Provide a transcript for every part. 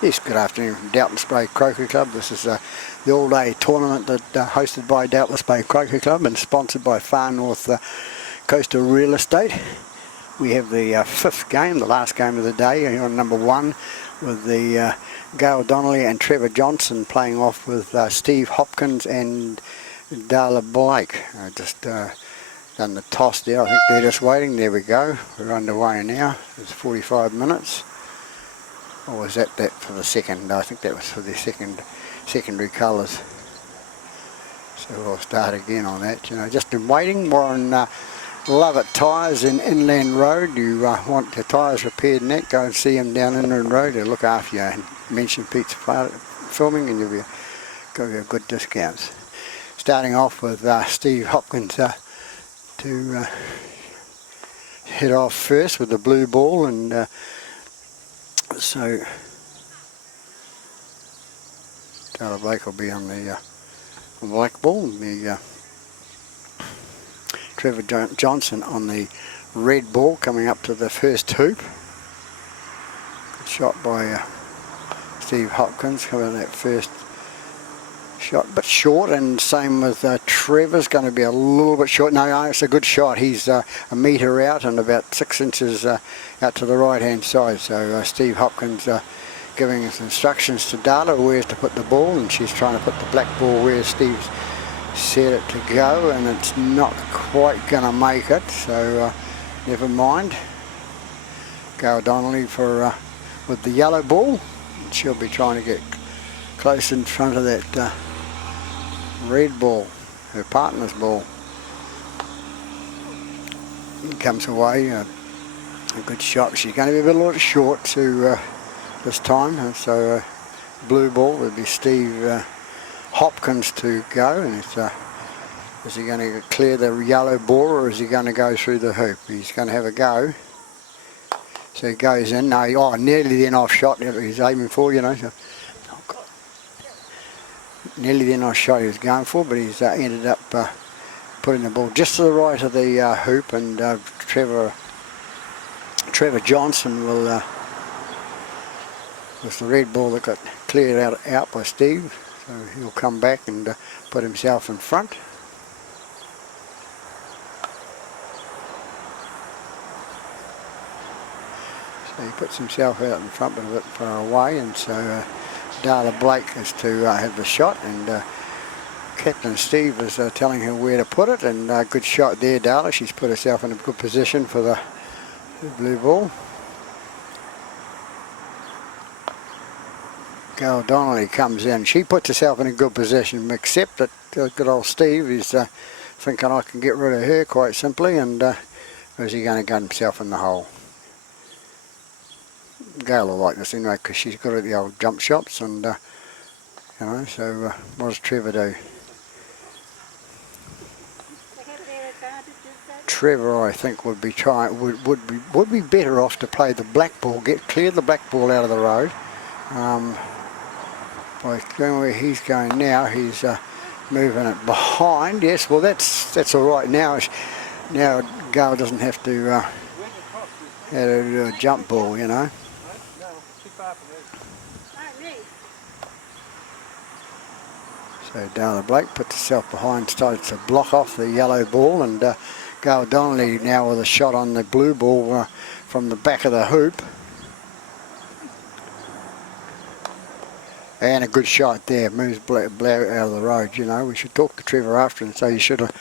Yes, good afternoon from Doubtless Bay Croquet Club. This is the all-day tournament that hosted by Doubtless Bay Croquet Club and sponsored by Far North Coastal Real Estate. We have the fifth game, the last game of the day, on number 1 with the Gail Donnelly and Trevor Johnson playing off with Steve Hopkins and Darla Blake. Just done the toss there. I think they're just waiting. There we go. We're underway now. It's 45 minutes. Or was that for the second? I think that was for the secondary colours. So we'll start again on that. You know, just been waiting. We're on Lovett Tyres in Inland Road. You want your tyres repaired and that, go and see them down Inland Road. They'll look after you. And mention Pete's filming and you'll get good discounts. Starting off with Steve Hopkins to hit off first with the blue ball, and so Darla Blake will be on the black ball, and the Trevor Johnson on the red ball coming up to the first hoop. Good shot by Steve Hopkins coming that first shot, but short, and same with Trevor's going to be a little bit short. No, it's a good shot. He's a metre out and about 6 inches out to the right hand side. So Steve Hopkins giving us instructions to Darla where to put the ball, and she's trying to put the black ball where Steve's set it to go, and it's not quite going to make it. So never mind. Gail Donnelly with the yellow ball. She'll be trying to get close in front of that red ball, her partner's ball. It comes away, a good shot. She's going to be a little bit short to this time, so blue ball would be Steve Hopkins to go. And is he going to clear the yellow ball, or is he going to go through the hoop? He's going to have a go. So he goes in. No, nearly then off shot. He's aiming for, you know. So, nearly then off shot he was going for, but he's ended up putting the ball just to the right of the hoop, and Trevor Johnson will was the red ball that got cleared out by Steve, so he'll come back and put himself in front. So he puts himself out in front, but a bit far away, and so Darla Blake is to have the shot, and Captain Steve is telling her where to put it, and good shot there, Darla. She's put herself in a good position for the blue ball. Gail Donnelly comes in. She puts herself in a good position, except that good old Steve is thinking I can get rid of her quite simply, and is he going to get himself in the hole? Gail will like this anyway, because she's good at the old jump shots, and you know. So what does Trevor do? Trevor, I think, would be better off to play the black ball, clear the black ball out of the road. By going where he's going now, he's moving it behind. Yes, well that's all right now. Now Gail doesn't have to have to do a jump ball, you know. So Darla Blake puts herself behind, starts to block off the yellow ball, and Gail Donnelly now with a shot on the blue ball from the back of the hoop. And a good shot there, moves Blair out of the road, you know. We should talk to Trevor after and say you should have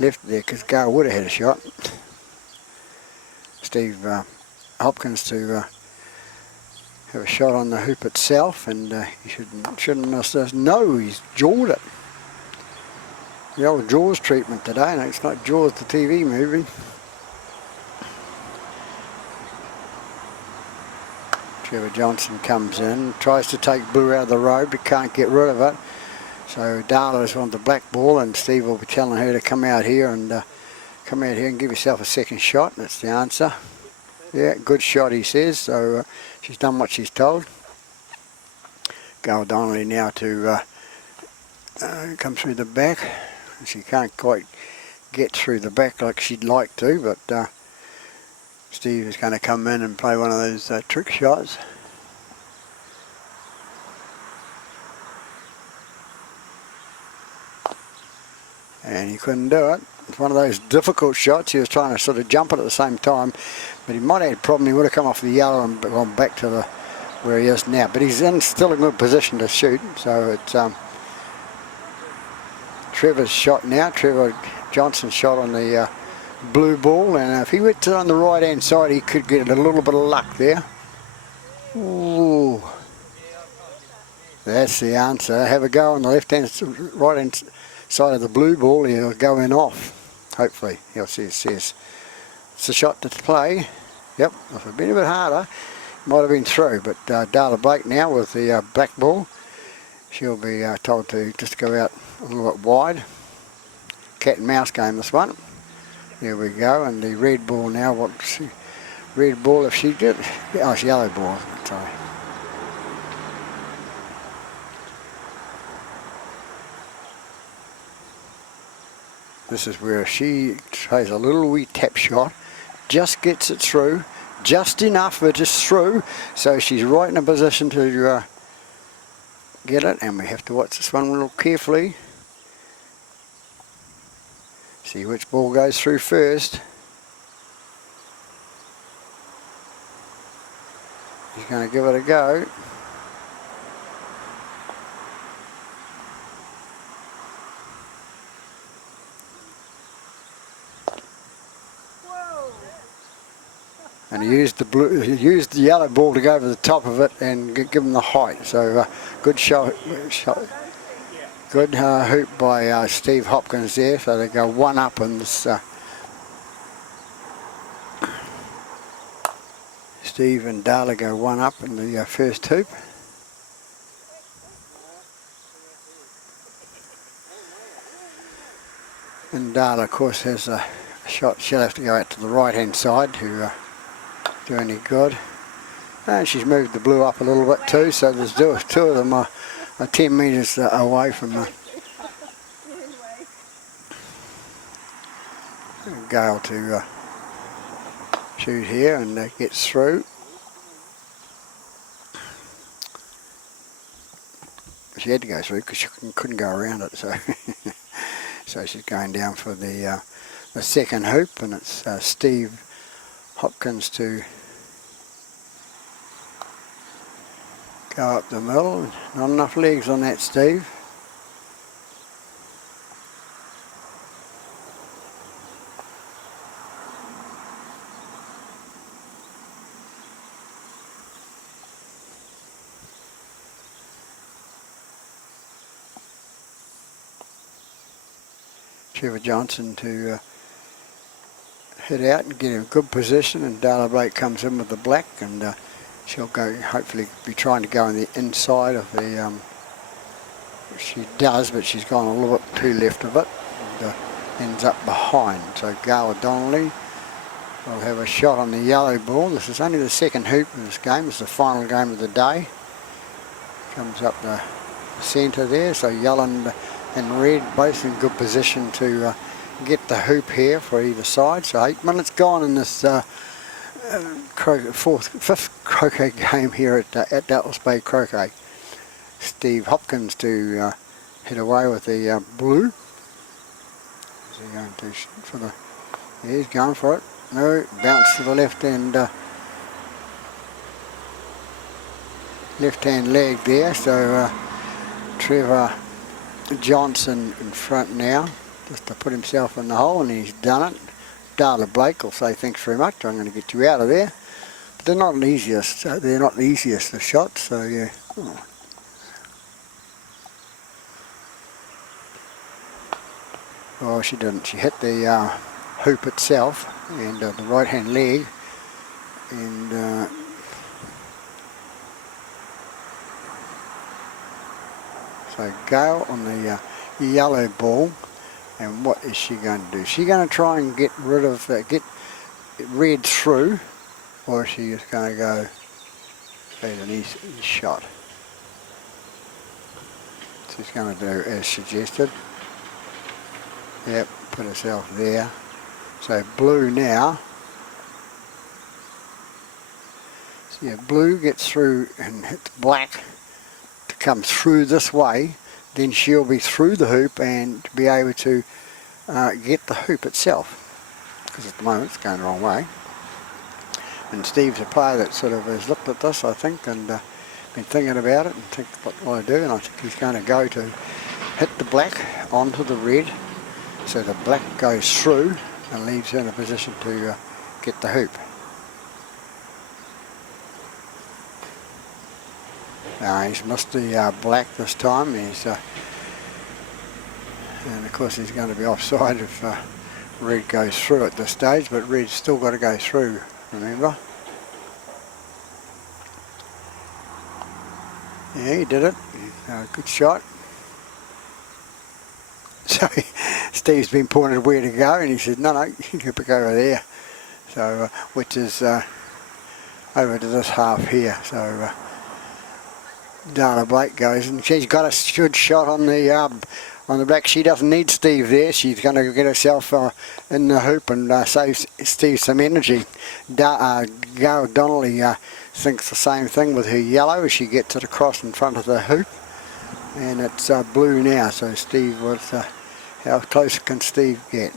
left there, because Gail would have had a shot. Steve Hopkins to have a shot on the hoop itself, and he shouldn't miss this. No, he's jawed it. The old Jaws treatment today. No, it's not Jaws, the TV movie. Trevor Johnson comes in, tries to take blue out of the road, but can't get rid of it. So Darla's on the black ball, and Steve will be telling her to come out here and give yourself a second shot. That's the answer. Yeah, good shot, he says. So she's done what she's told. Gail Donnelly now to come through the back. She can't quite get through the back like she'd like to, but Steve is going to come in and play one of those trick shots. and he couldn't do it. It's one of those difficult shots. He was trying to sort of jump it at the same time, but he might have had a problem. He would have come off the yellow and gone back to where he is now, but he's in still a good position to shoot. So it's Trevor's shot now. Trevor Johnson's shot on the blue ball, and if he went to on the right hand side, he could get a little bit of luck there. Ooh, that's the answer. Have a go on the left hand, right hand side of the blue ball. He'll go in off. Hopefully, he'll see. It's a shot to play. Yep, if it had been a bit harder, might have been through. But Darla Blake now with the black ball. She'll be told to just go out a little bit wide. Cat and mouse game, this one. There we go, and the red ball now. What's the red ball if she did? Oh, it's yellow ball. Sorry. This is where she tries a little wee tap shot, just gets it through, just enough, but just through. So she's right in a position to get it, and we have to watch this one real carefully. See which ball goes through first. He's going to give it a go. And he used the yellow ball to go over the top of it and give him the height. So good shot. Good hoop by Steve Hopkins there. So they go one up in this. Steve and Darla go one up in the first hoop. And Darla, of course, has a shot. She'll have to go out to the right hand side to do any good. And she's moved the blue up a little bit too, so there's two of them are 10 metres away from the Gale to shoot here, and gets through. She had to go through because she couldn't go around it, so so she's going down for the second hoop, and it's Steve Hopkins to go up the middle. Not enough legs on that, Steve. Trevor Johnson to hit out and get in a good position, and Darla Blake comes in with the black, and she'll go, hopefully be trying to go on the inside of the, she does, but she's gone a little bit too left of it, and ends up behind. So Gala Donnelly will have a shot on the yellow ball. This is only the second hoop in this game. It's the final game of the day. Comes up the centre there, so yellow and red both in good position to get the hoop here for either side. So 8 minutes gone in this fifth croquet game here at Doubtless Bay Croquet. Steve Hopkins to hit away with the blue. Is he going to shoot for the? Yeah, he's going for it. No, bounce to the left hand leg there. So Trevor Johnson in front now, just to put himself in the hole, and he's done it. Darla Blake will say thanks very much. I'm going to get you out of there. But they're not the easiest. They're not the easiest of shots. So yeah. Oh, she didn't. She hit the hoop itself and the right hand leg, and so Gale on the yellow ball. And what is she going to do? Is she going to try and get rid of, get red through, or is she just going to go fade an easy shot? She's going to do as suggested. Yep, put herself there. So blue now. So yeah, blue gets through and hits black to come through this way. Then she'll be through the hoop and be able to get the hoop itself, because at the moment it's going the wrong way. And Steve's a player that sort of has looked at this, I think, and been thinking about it and think what will I do, and I think he's going to go to hit the black onto the red, so the black goes through and leaves her in a position to get the hoop. He's missed the black this time. He's and of course he's going to be offside if red goes through at this stage, but red's still got to go through, remember. Yeah, he did it. Good shot. So Steve's been pointed where to go, and he said, no, you can pick over there. So, which is over to this half here. So Dana Blake goes, and she's got a good shot on the black. She doesn't need Steve there. She's going to get herself in the hoop and save Steve some energy. Gail Donnelly thinks the same thing with her yellow as she gets it across in front of the hoop. And it's blue now, so Steve was, how close can Steve get?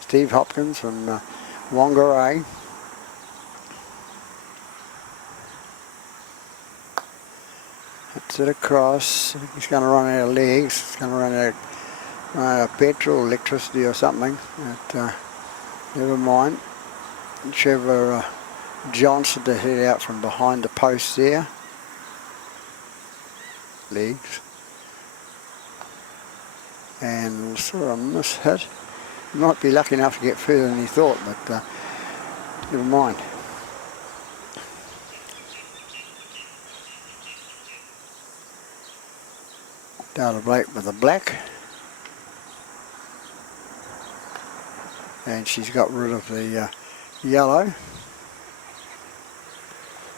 Steve Hopkins from Whangarei. Hits it across. He's going to run out of legs. He's going to run out of petrol, electricity or something. But never mind. Trevor Johnson to head out from behind the post there. Legs. And sort of miss-hit. He might be lucky enough to get further than he thought, but never mind. Dana Blake with the black, and she's got rid of the yellow.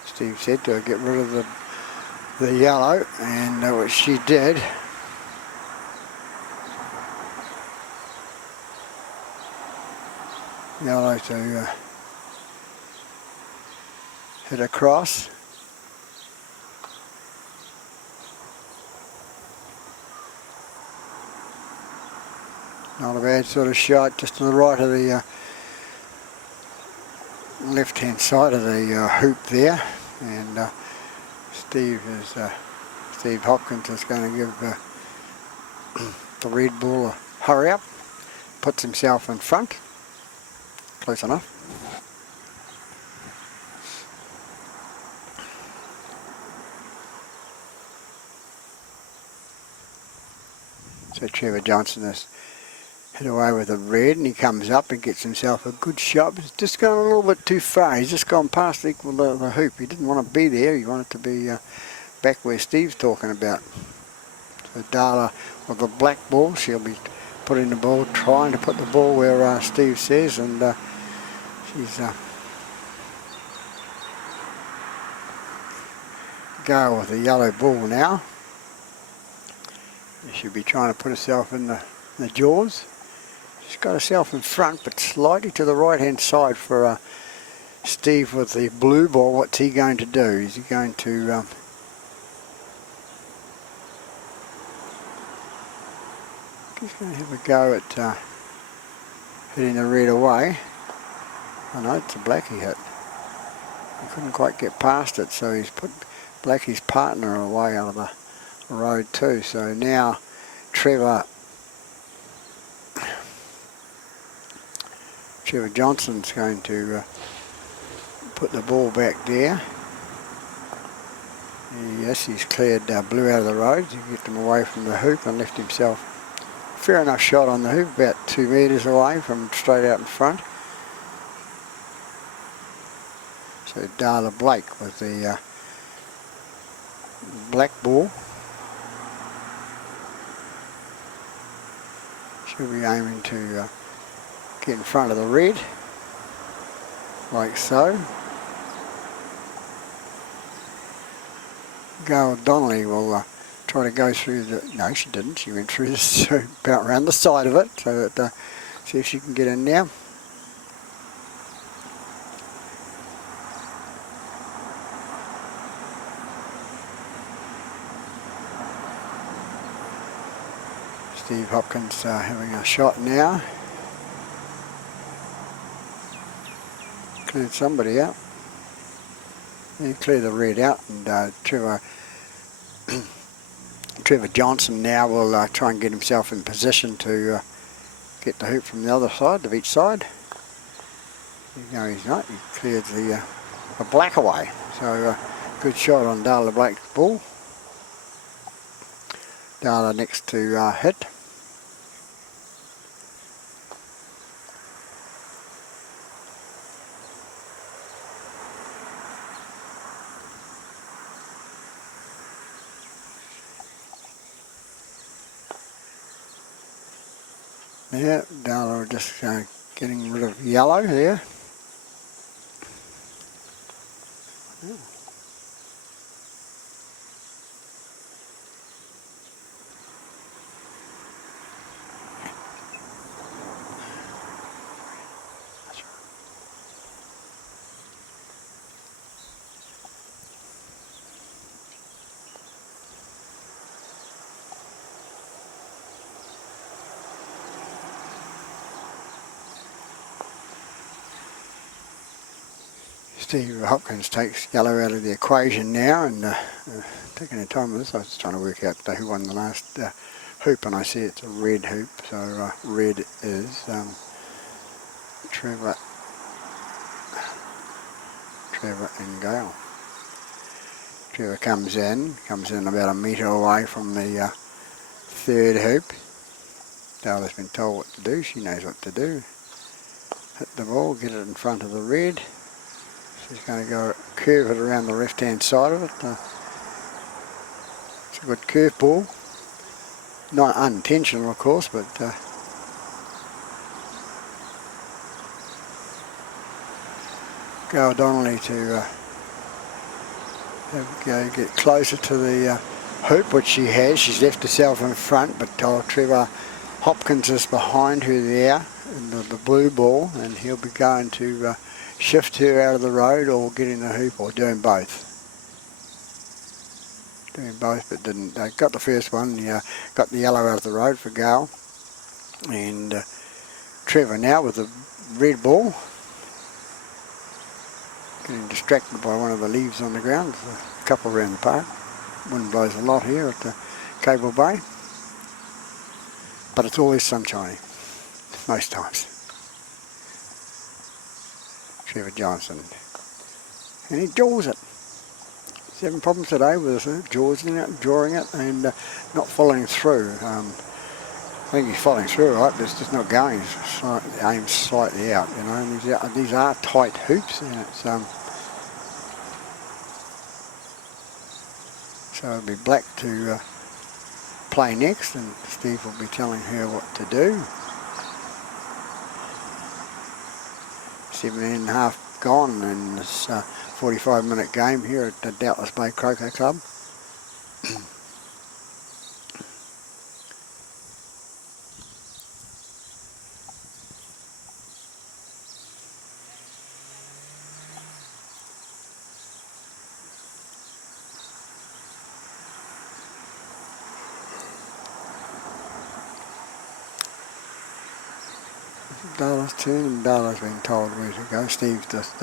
Steve said to get rid of the yellow, and which she did. Yellow to hit across. Not a bad sort of shot, just to the right of the left-hand side of the hoop there, and Steve Hopkins is going to give the red ball a hurry up, puts himself in front, close enough. So Trevor Johnson has hit away with the red, and he comes up and gets himself a good shot, but he's just gone a little bit too far. He's just gone past the hoop. He didn't want to be there. He wanted to be back where Steve's talking about. So Darla with the black ball, she'll be putting the ball, trying to put the ball where Steve says, and she's go with the yellow ball now. She should be trying to put herself in the jaws. She's got herself in front, but slightly to the right hand side for Steve with the blue ball. What's he going to do? Is he going to he's going to have a go at hitting the red away. Oh no, it's a black he hit. He couldn't quite get past it, so he's put Blackie's partner away out of the road too. So now Trevor Johnson's going to put the ball back there. Yes, he's cleared blue out of the road to get them away from the hoop and left himself a fair enough shot on the hoop, about 2 metres away from straight out in front. So Darla Blake with the black ball. She'll be aiming to get in front of the red, like so. Gail Donnelly will try to go through the... No, she didn't. She went through this, about around the side of it, so that see if she can get in now. Steve Hopkins having a shot now. Cleared somebody out. He cleared the red out, and Trevor Johnson now will try and get himself in position to get the hoop from the other side, of each side. No, he's not. He cleared the black away. So good shot on Darla Blake's ball. Darla next to hit. Yeah, Darla just getting rid of yellow there. Steve Hopkins takes yellow out of the equation now, and taking their time with this. I was trying to work out who won the last hoop, and I see it's a red hoop, so red is Trevor and Gale. Trevor comes in about a metre away from the third hoop. Dala's been told what to do, she knows what to do. Hit the ball, get it in front of the red. She's going to go curve it around the left hand side of it. It's a good curve ball. Not unintentional, of course, but Gail Donnelly to get closer to the hoop, which she has. She's left herself in front, but Trevor Hopkins is behind her there in the blue ball, and he'll be going to shift her out of the road or getting the hoop, or doing both. But didn't. Got the first one, got the yellow out of the road for Gail. And Trevor now with the red ball. Getting distracted by one of the leaves on the ground. There's a couple around the park. Wind blows a lot here at the Cable Bay. But it's always sunshiny, most times. Trevor Johnson, and he jaws it. He's having problems today with drawing it, and not following through. I think he's following through, right, but it's just not going. It's aimed slightly out, and these are tight hoops, and it's so it'll be Black to play next, and Steve will be telling her what to do. 7.5 gone in this 45-minute game here at the Doubtless Bay Croquet Club. Darla's turn, and Darla's been told where to go. Steve's just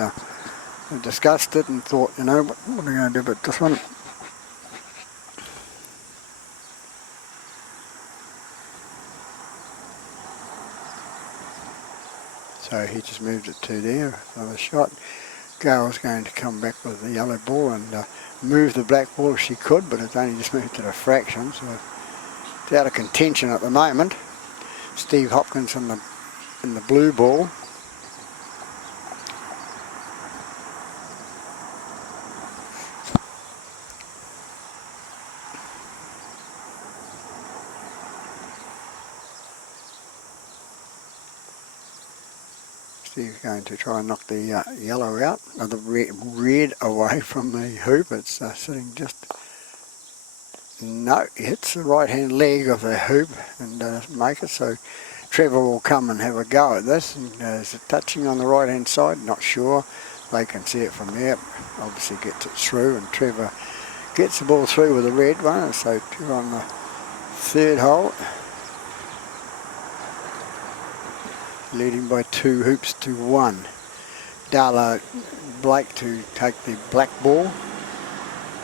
discussed it and thought, what are we going to do about this one? So he just moved it to there, another shot. Gail's going to come back with the yellow ball and move the black ball if she could, but it's only just moved it a fraction, so it's out of contention at the moment. Steve Hopkins in the blue ball. Steve's going to try and knock the yellow out, or the red away from the hoop. It's sitting just... No, it hits the right hand leg of the hoop and make it, so Trevor will come and have a go at this, and is it touching on the right hand side? Not sure. They can see it from there. Obviously gets it through, and Trevor gets the ball through with the red one, so Trevor on the third hole. leading by 2 hoops to 1. Darla Blake to take the black ball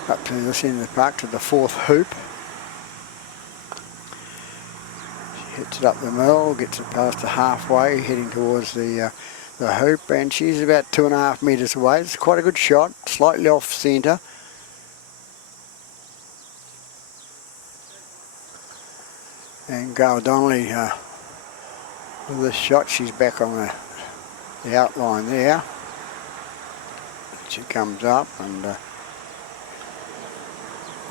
up to this end of the park to the 4th hoop. She hits it up the middle, gets it past the halfway, heading towards the hoop, and she's about 2.5 metres away. It's quite a good shot, slightly off centre. And Gail Donnelly with this shot, she's back on the outline there. She comes up and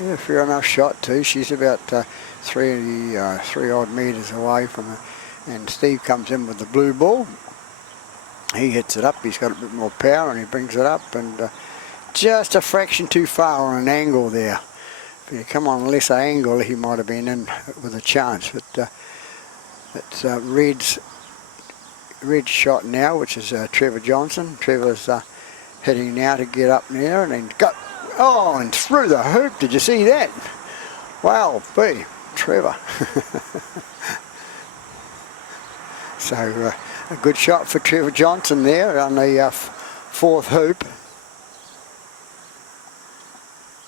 yeah, fair enough shot too. She's about 3 odd metres away from her. And Steve comes in with the blue ball. He hits it up, he's got a bit more power and he brings it up, and just a fraction too far on an angle there. If he'd come on a lesser angle, he might have been in with a chance. But it's Red's shot now, which is Trevor Johnson. Trevor's heading now to get up there and then go. Oh, and through the hoop, did you see that? Wow, B, Trevor. So a good shot for Trevor Johnson there on the 4th hoop.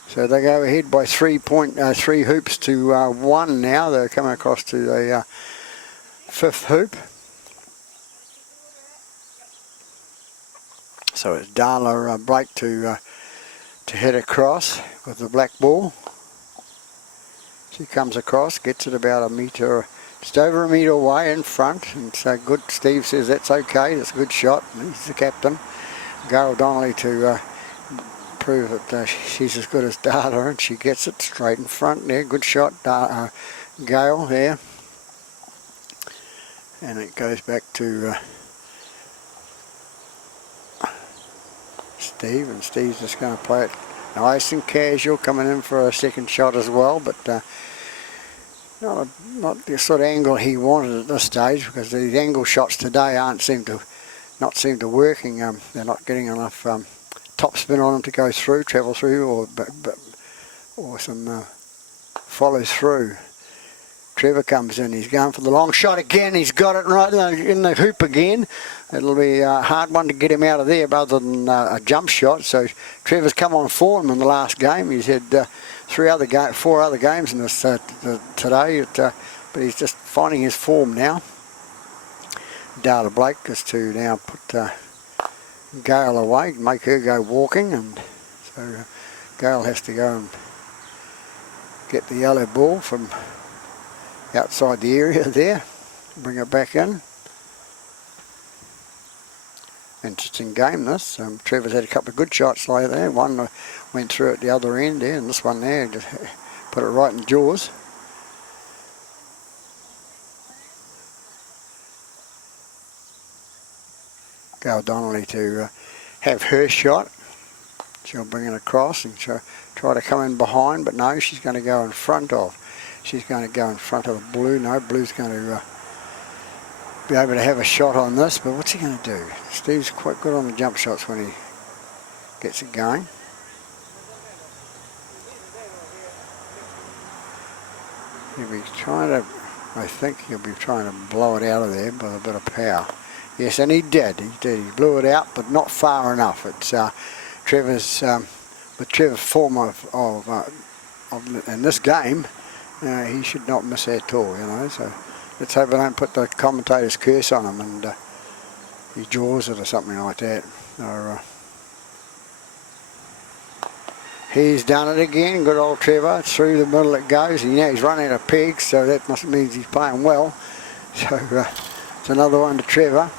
So they go ahead by 3 hoops to 1 now. They're coming across to the 5th hoop. So it's Darla Blake to head across with the black ball. She comes across, gets it about 1 metre, just over 1 metre away in front, and so good. Steve says that's okay, that's a good shot. He's the captain. Gail Donnelly to prove that she's as good as Darla, and she gets it straight in front there. Good shot, Gail there. And it goes back to Steve, and Steve's just going to play it nice and casual, coming in for a second shot as well, but not the sort of angle he wanted at this stage, because these angle shots today seem to working. They're not getting enough top spin on them to go through, travel through, or some follow through. Trevor comes in, he's going for the long shot again, he's got it right in the hoop again. It'll be a hard one to get him out of there other than a jump shot. So Trevor's come on form in the last game. He's had 4 other games in this today, but he's just finding his form now. Darla Blake is to now put Gail away, make her go walking, and so Gail has to go and get the yellow ball from outside the area there, bring it back in. Interesting game this. Trevor's had a couple of good shots like there. One went through at the other end there, and this one there just put it right in jaws. Gail Donnelly to have her shot. She'll bring it across and try to come in behind, but no, she's going to go in front of. She's going to go in front of the blue. No, blue's going to be able to have a shot on this, but what's he going to do? Steve's quite good on the jump shots when he gets it going. He'll be trying to, I think he'll be trying to blow it out of there with a bit of power. Yes, and he did. He blew it out, but not far enough. It's Trevor's, with Trevor's form in this game, he should not miss at all, you know. So let's hope I don't put the commentator's curse on him and he jaws it or something like that. Or, he's done it again, good old Trevor. Through the middle it goes. He's running out of pegs, so that must mean he's playing well. So it's another one to Trevor.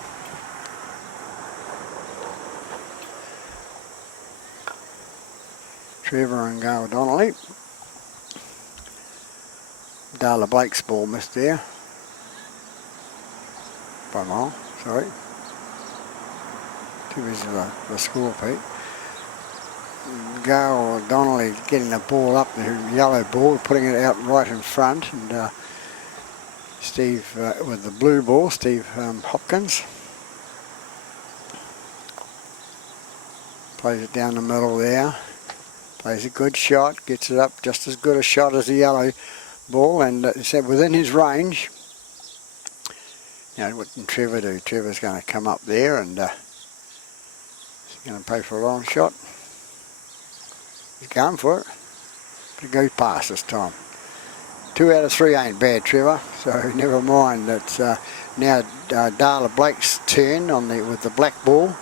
Trevor and Gail Donnelly. Darla Blake's ball missed there. By a mile, sorry. Too busy the score, Pete. Gail Donnelly getting the ball up, the yellow ball, putting it out right in front, and Steve with the blue ball, Steve Hopkins. Plays it down the middle there. Plays a good shot, gets it up, just as good a shot as the yellow ball, and it's within his range. You know, what can Trevor do? Trevor's going to come up there and he's going to pay for a long shot. He's going for it. But it goes past this time. 2 out of 3 ain't bad, Trevor. So never mind. It's now Darla Blake's turn on with the black ball.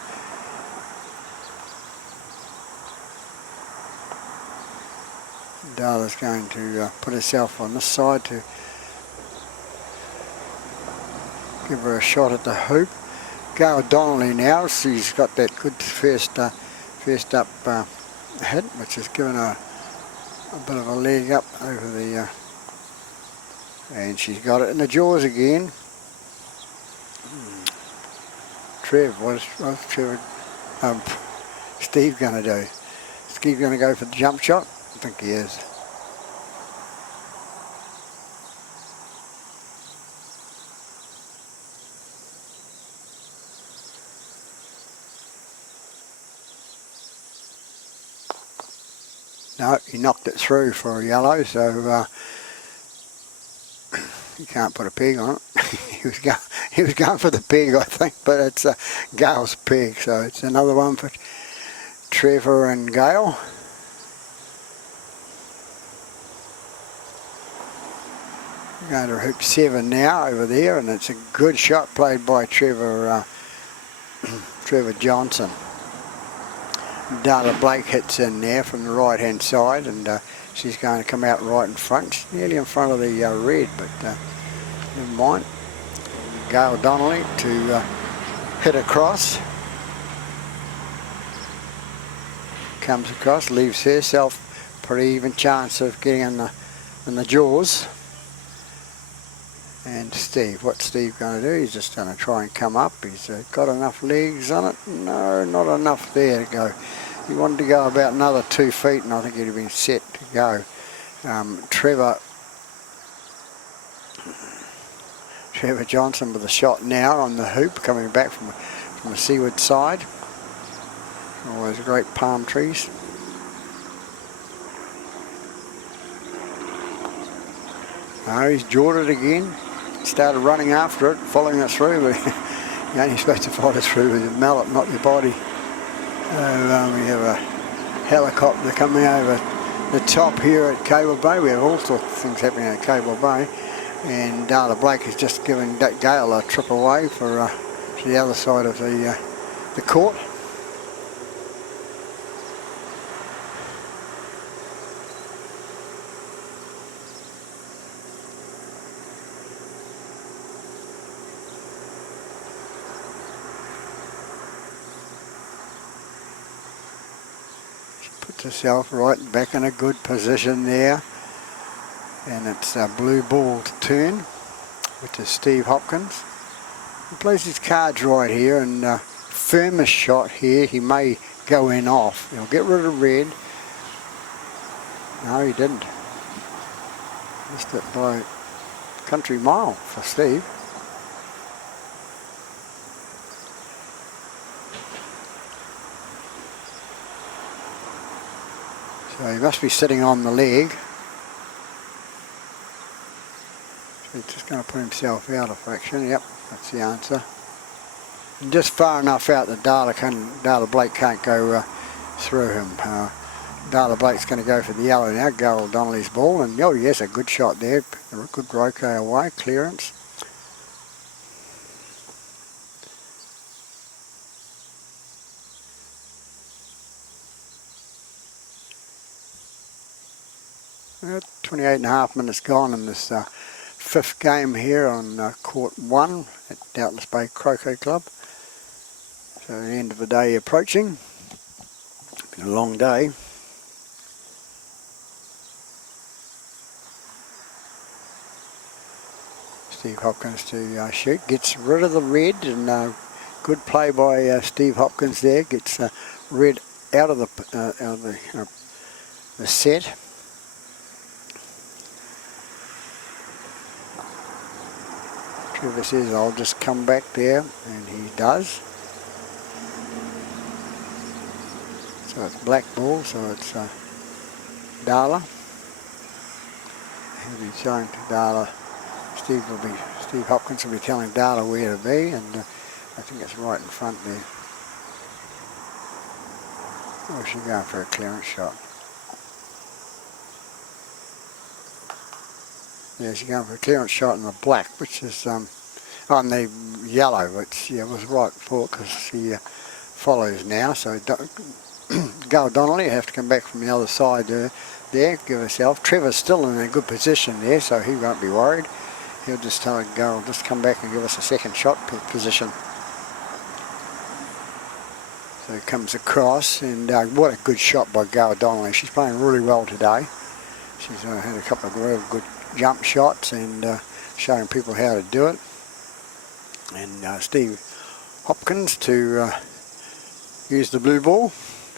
Darla's going to put herself on this side to give her a shot at the hoop. Gail Donnelly now, she's got that good first up hit, which has given her a bit of a leg up over the and she's got it in the jaws again. Trev, what's Trevor, Steve going to do? Steve going to go for the jump shot? I think he is. No, he knocked it through for a yellow, so you can't put a peg on it. he was going for the peg, I think, but it's Gail's peg, so it's another one for Trevor and Gail. Going to hoop 7 now over there, and it's a good shot played by Trevor Johnson. Darla Blake hits in there from the right hand side, and she's going to come out right in front. She's nearly in front of the red, but never mind. Gail Donnelly to hit across. Comes across, leaves herself pretty even chance of getting in the jaws. And Steve, what's Steve going to do? He's just going to try and come up. He's got enough legs on it. No, not enough there to go. He wanted to go about another 2 feet, and I think he'd have been set to go. Trevor Johnson with a shot now on the hoop, coming back from the seaward side. Always great palm trees. Oh, he's jawed it again. Started running after it, following it through, but you're only supposed to follow it through with your mallet, not your body. We have a helicopter coming over the top here at Cable Bay. We have all sorts of things happening at Cable Bay, and Darla Blake has just given Gail a trip away for to the other side of the court. Herself right back in a good position there, and it's a blue ball to turn, which is Steve Hopkins. He plays his cards right here, and firmest shot here, he may go in off. He'll get rid of red. No, he didn't. Missed it by country mile for Steve. So he must be sitting on the leg. So he's just going to put himself out a fraction. Yep, that's the answer. And just far enough out that Darla Blake can't go through him. Darla Blake's going to go for the yellow now. Gail Donnelly's ball, and oh yes, a good shot there. A good roquet away, clearance. About 28.5 minutes gone in this 5th game here on Court 1 at Doubtless Bay Croquet Club. So the end of the day approaching. Been a long day. Steve Hopkins to shoot, gets rid of the red, and good play by Steve Hopkins there. Gets red out of the set. Trevor says, I'll just come back there, and he does. So it's black ball, so it's Darla. He'll be showing to Darla. Steve will be Steve Hopkins will be telling Darla where to be, and I think it's right in front there. Oh, she's going for a clearance shot. Yeah, she's going for a clearance shot in the black, which is on the yellow, which was right for it because she follows now. So Gail Donnelly have to come back from the other side there, give herself. Trevor's still in a good position there, so he won't be worried. He'll just tell Gail, just come back and give us a second shot position. So he comes across, and what a good shot by Gail Donnelly. She's playing really well today. She's had a couple of real good jump shots and showing people how to do it. And Steve Hopkins to use the blue ball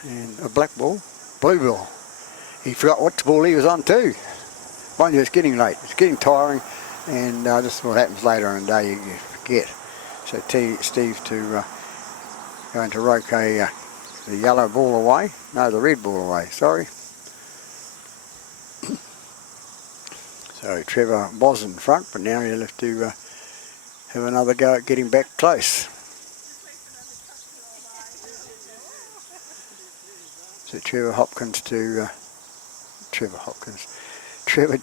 and a black ball, blue ball. He forgot what ball he was on too. Mind you, it's getting late, it's getting tiring, and this is what happens later in the day, you forget. So Steve to going to roquet the yellow ball away, no, the red ball away, sorry. So Trevor was in front, but now he'll have to have another go at getting back close. So Trevor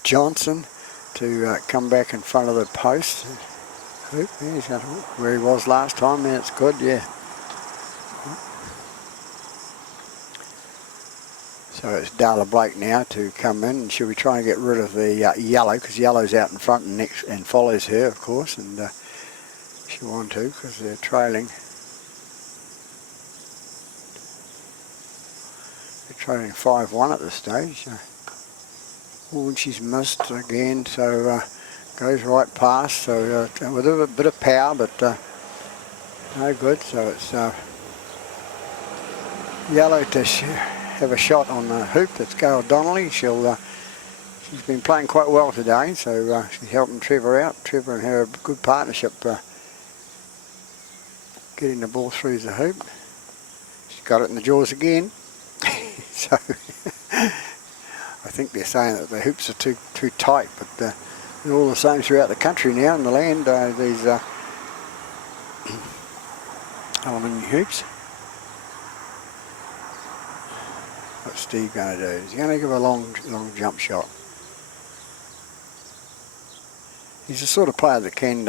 Johnson to come back in front of the post. Oop, yeah, he's going to where he was last time. Yeah, it's good, yeah. So it's Darla Blake now to come in, and she'll be trying to get rid of the yellow, because yellow's out in front and follows her, of course, and she'll want to because they're trailing. They're trailing 5-1 at this stage. Oh, and she's missed again, so goes right past. So with a bit of power, but no good. So it's yellow to have a shot on the hoop. That's Gail Donnelly. She's been playing quite well today, so she's helping Trevor out. Trevor and her, a good partnership, getting the ball through the hoop. She's got it in the jaws again. So I think they're saying that the hoops are too tight, but they're all the same throughout the country now in the land. These aluminium hoops. What's Steve going to do? He's going to give a long jump shot. He's the sort of player that can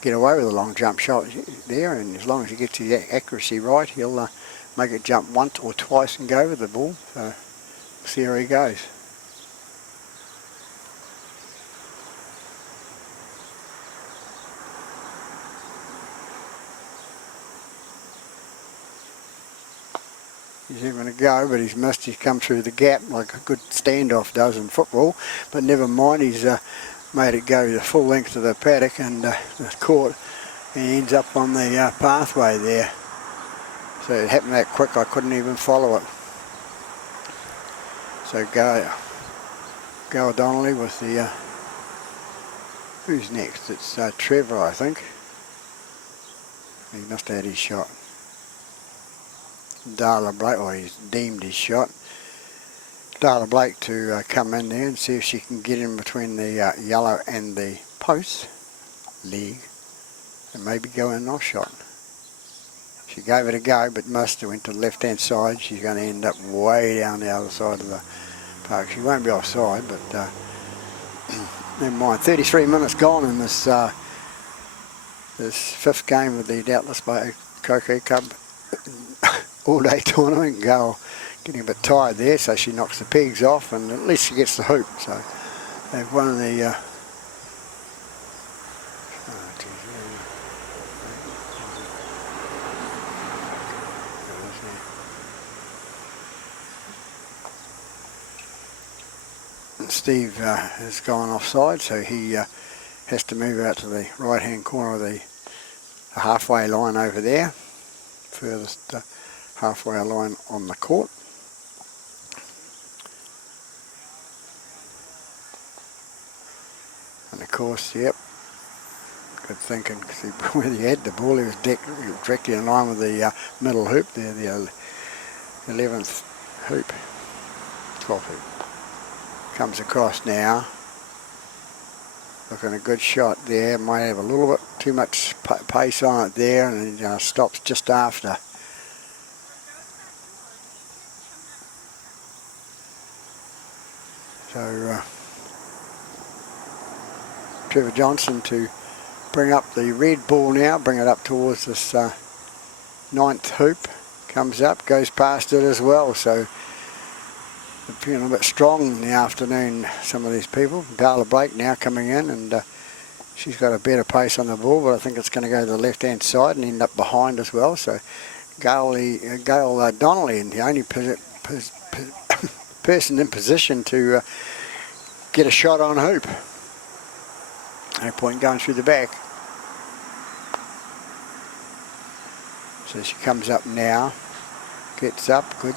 get away with a long jump shot there, and as long as he gets his accuracy right, he'll make it jump once or twice and go with the ball. So we'll see how he goes. He's having a go, but he's missed. He's come through the gap like a good standoff does in football, but never mind, he's made it go the full length of the paddock and the court, and he ends up on the pathway there. So it happened that quick I couldn't even follow it. So Gail Donnelly with the who's next? It's Trevor, I think. He must have had his shot. Darla Blake, or he's deemed his shot. Darla Blake to come in there and see if she can get in between the yellow and the post leg and maybe go in an off shot. She gave it a go, but must have went to the left hand side. She's going to end up way down the other side of the park. She won't be offside, but never mind. 33 minutes gone in this this fifth game of the Doubtless Bay CROQUET Club all-day tournament. Gail getting a bit tired there, so she knocks the pegs off, and at least she gets the hoop. So they've won the Steve has gone offside, so he has to move out to the right hand corner of the halfway line over there, furthest halfway line on the court. And of course, yep, good thinking, because where he had the ball, he was directly in line with the middle hoop there, the 11th hoop, 12th hoop. Comes across now. Looking a good shot there. Might have a little bit too much pace on it there, and it stops just after. So Trevor Johnson to bring up the red ball now, bring it up towards this 9th hoop. Comes up, goes past it as well. So they're feeling a bit strong in the afternoon, some of these people. Darla Blake now coming in, and she's got a better pace on the ball, but I think it's going to go to the left-hand side and end up behind as well. So Gail Donnelly, the only person in position to get a shot on hoop. No point going through the back. So she comes up now, gets up, good,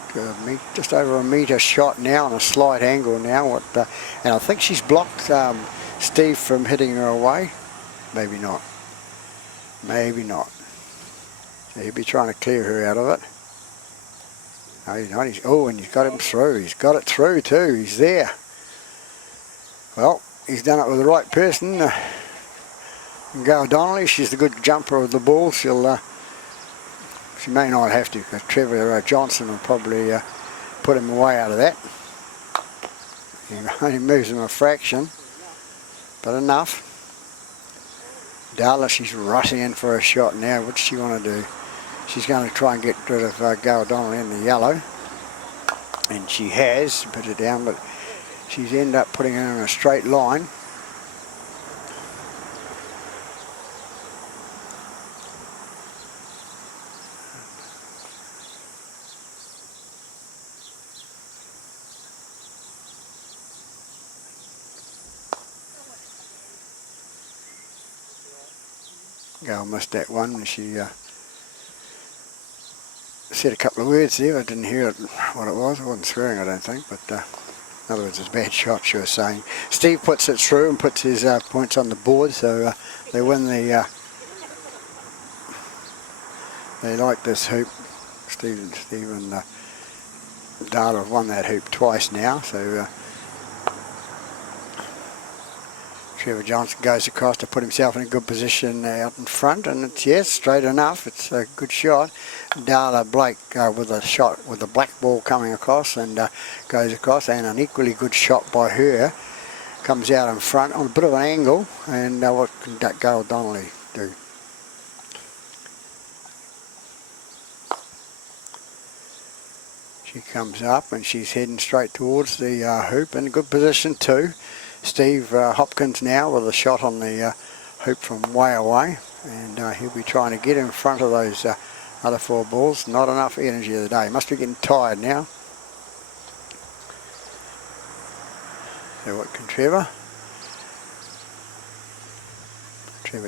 just over a metre shot now on a slight angle now. And I think she's blocked Steve from hitting her away. Maybe not. Maybe not. So he'll be trying to clear her out of it. No, he's not. Oh, and he's got him through. He's got it through too. He's there. Well, he's done it with the right person. Gail Donnelly, she's the good jumper of the ball. She may not have to, because Trevor Johnson will probably put him away out of that. He only moves him a fraction, but enough. Darla, she's rushing in for a shot now. What does she want to do? She's going to try and get rid of Gail Donnelly in the yellow, and she has put it down, but she's ended up putting her in a straight line. Gail missed that one when she said a couple of words there. I didn't hear what it was. I wasn't swearing, I don't think, but in other words, it's a bad shot, she was saying. Steve puts it through and puts his points on the board, so they win the... they like this hoop. Steve and Darla have won that hoop twice now, so... Trevor Johnson goes across to put himself in a good position out in front, and it's, yes, straight enough. It's a good shot. Darla Blake with a shot with the black ball coming across, and goes across, and an equally good shot by her. Comes out in front on a bit of an angle, and what can Gail Donnelly do? She comes up and she's heading straight towards the hoop, in a good position too. Steve Hopkins now with a shot on the hoop from way away, and he'll be trying to get in front of those other 4 balls. Not enough energy of the day. Must be getting tired now. So what can Trevor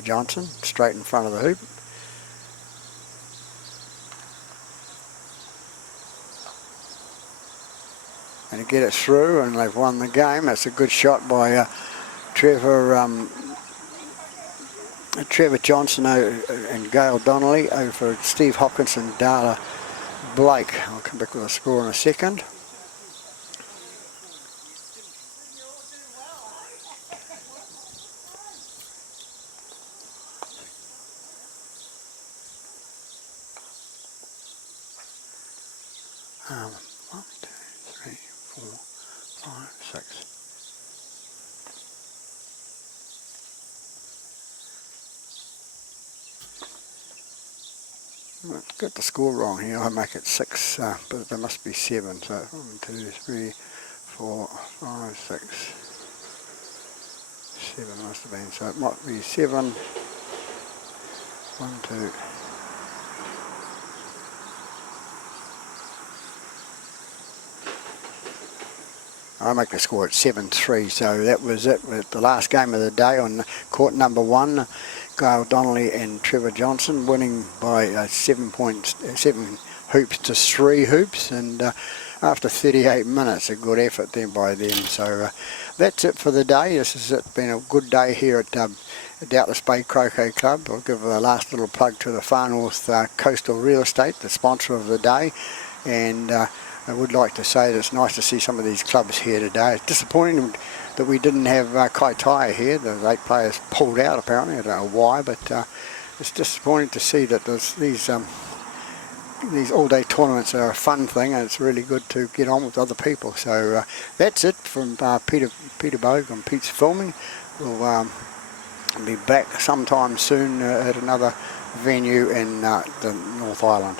Johnson straight in front of the hoop. And to get it through, and they've won the game. That's a good shot by Trevor Johnson and Gail Donnelly over Steve Hopkins and Darla Blake. I'll come back with a score in a second. Got the score wrong here. I make it 6, but there must be 7. So 1, 2, 3, 4, 5, 6, 7 must have been. So it might be 7. 1, 2. I make the score at 7-3. So that was it. The last game of the day on court number 1. Gail Donnelly and Trevor Johnson winning by 7 hoops to 3 hoops, and after 38 minutes, a good effort then by them. So that's it for the day. This has been a good day here at Doubtless Bay Croquet Club. I'll give a last little plug to the Far North Coastal Real Estate, the sponsor of the day, and I would like to say that it's nice to see some of these clubs here today. It's disappointing that we didn't have kai tai here. The 8 players pulled out apparently. I don't know why, but it's disappointing to see that these all-day tournaments are a fun thing, and it's really good to get on with other people. So that's it from Peter Bogue on Pete's Filming. We'll be back sometime soon at another venue in the North Island.